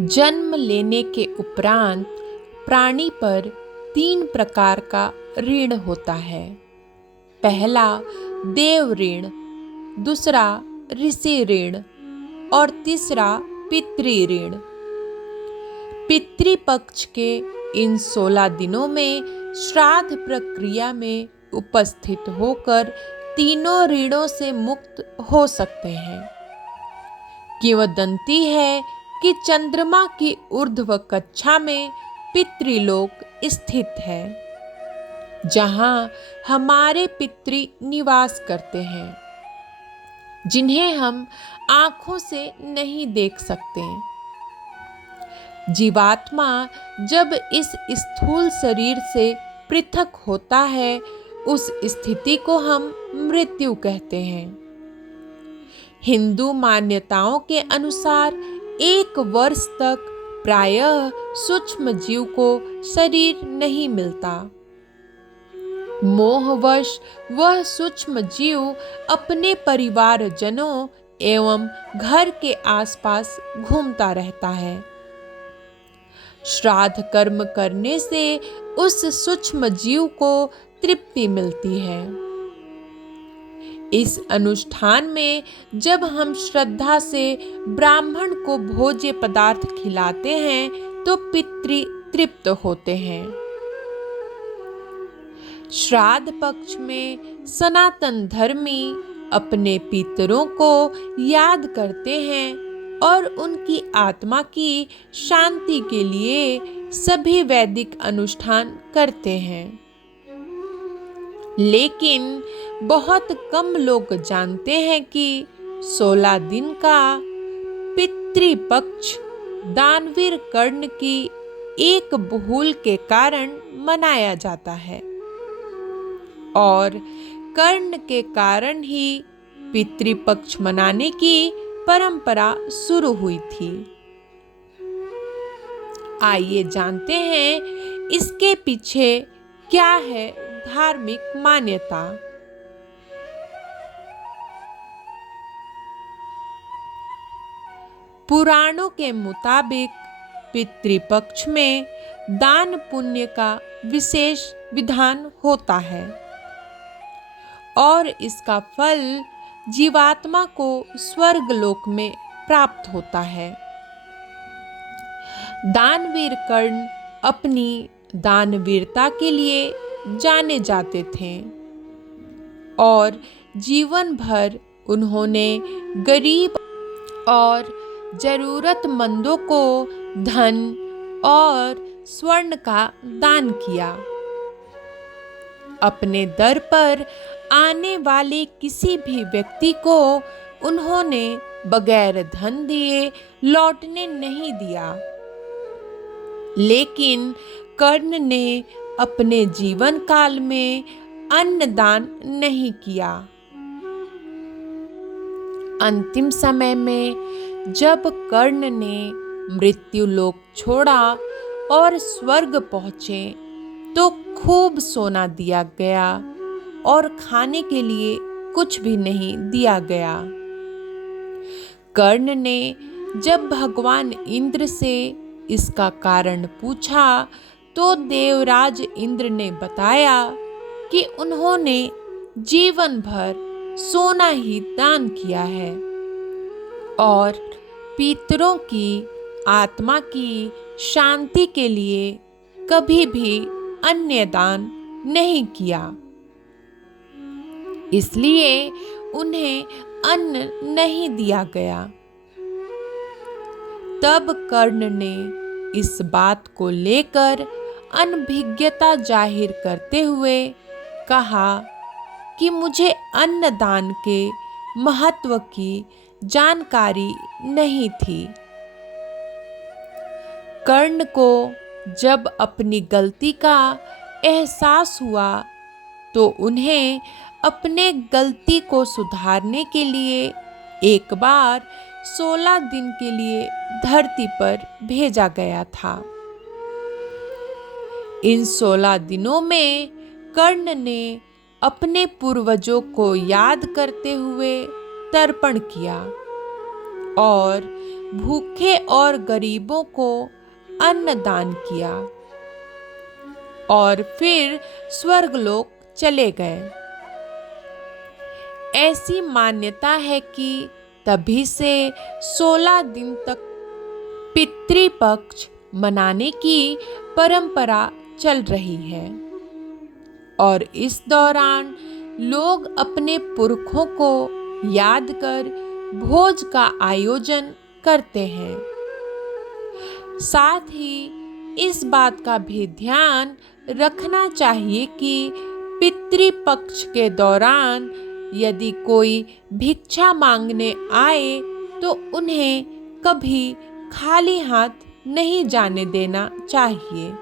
जन्म लेने के उपरांत प्राणी पर 3 प्रकार का ऋण होता है। पहला देव ऋण, दूसरा ऋषि ऋण और तीसरा पितृ ऋण। पितृपक्ष के इन 16 दिनों में श्राद्ध प्रक्रिया में उपस्थित होकर तीनों ऋणों से मुक्त हो सकते हैं। किंवदंती है कि चंद्रमा की ऊर्ध्व कक्षा में पितृलोक स्थित है, जहां हमारे पितृ निवास करते हैं, जिन्हें हम आंखों से नहीं देख सकते। जीवात्मा जब इस स्थूल शरीर से पृथक होता है, उस स्थिति को हम मृत्यु कहते हैं। हिंदू मान्यताओं के अनुसार 1 वर्ष तक प्रायः सूक्ष्म जीव को शरीर नहीं मिलता। मोहवश वह सूक्ष्म जीव अपने परिवारजनों एवं घर के आसपास घूमता रहता है। श्राद्ध कर्म करने से उस सूक्ष्म जीव को तृप्ति मिलती है। इस अनुष्ठान में जब हम श्रद्धा से ब्राह्मण को भोज्य पदार्थ खिलाते हैं तो पितृ तृप्त होते हैं। श्राद्ध पक्ष में सनातन धर्मी अपने पितरों को याद करते हैं और उनकी आत्मा की शांति के लिए सभी वैदिक अनुष्ठान करते हैं। लेकिन बहुत कम लोग जानते हैं कि 16 दिन का पितृपक्ष दानवीर कर्ण की एक भूल के कारण मनाया जाता है और कर्ण के कारण ही पितृपक्ष मनाने की परंपरा शुरू हुई थी। आइए जानते हैं इसके पीछे क्या है धार्मिक मान्यता। पुराणों के मुताबिक पितृपक्ष में दान पुण्य का विशेष विधान होता है और इसका फल जीवात्मा को स्वर्ग लोक में प्राप्त होता है। दानवीर कर्ण अपनी दानवीरता के लिए जाने जाते थे और जीवन भर उन्होंने गरीब और जरूरतमंदों को धन और स्वर्ण का दान किया। अपने दर पर आने वाले किसी भी व्यक्ति को उन्होंने बगैर धन दिए लौटने नहीं दिया। लेकिन कर्ण ने अपने जीवन काल में अन्नदान नहीं किया। अंतिम समय में जब कर्ण ने मृत्यु लोक छोड़ा और स्वर्ग पहुंचे तो खूब सोना दिया गया और खाने के लिए कुछ भी नहीं दिया गया। कर्ण ने जब भगवान इंद्र से इसका कारण पूछा तो देवराज इंद्र ने बताया कि उन्होंने जीवन भर सोना ही दान किया है और पितरों की आत्मा की शांति के लिए कभी भी अन्य दान नहीं किया। इसलिए उन्हें अन्न नहीं दिया गया। तब कर्ण ने इस बात को लेकर अनभिज्ञता जाहिर करते हुए कहा कि मुझे अन्नदान के महत्व की जानकारी नहीं थी। कर्ण को जब अपनी गलती का एहसास हुआ तो उन्हें अपने गलती को सुधारने के लिए एक बार 16 दिन के लिए धरती पर भेजा गया था। इन 16 दिनों में कर्ण ने अपने पूर्वजों को याद करते हुए तर्पण किया और भूखे और गरीबों को अन्न दान किया और फिर स्वर्गलोक चले गए। ऐसी मान्यता है कि तभी से 16 दिन तक पितृपक्ष मनाने की परंपरा चल रही है और इस दौरान लोग अपने पुरखों को याद कर भोज का आयोजन करते हैं। साथ ही इस बात का भी ध्यान रखना चाहिए कि पितृपक्ष के दौरान यदि कोई भिक्षा मांगने आए तो उन्हें कभी खाली हाथ नहीं जाने देना चाहिए।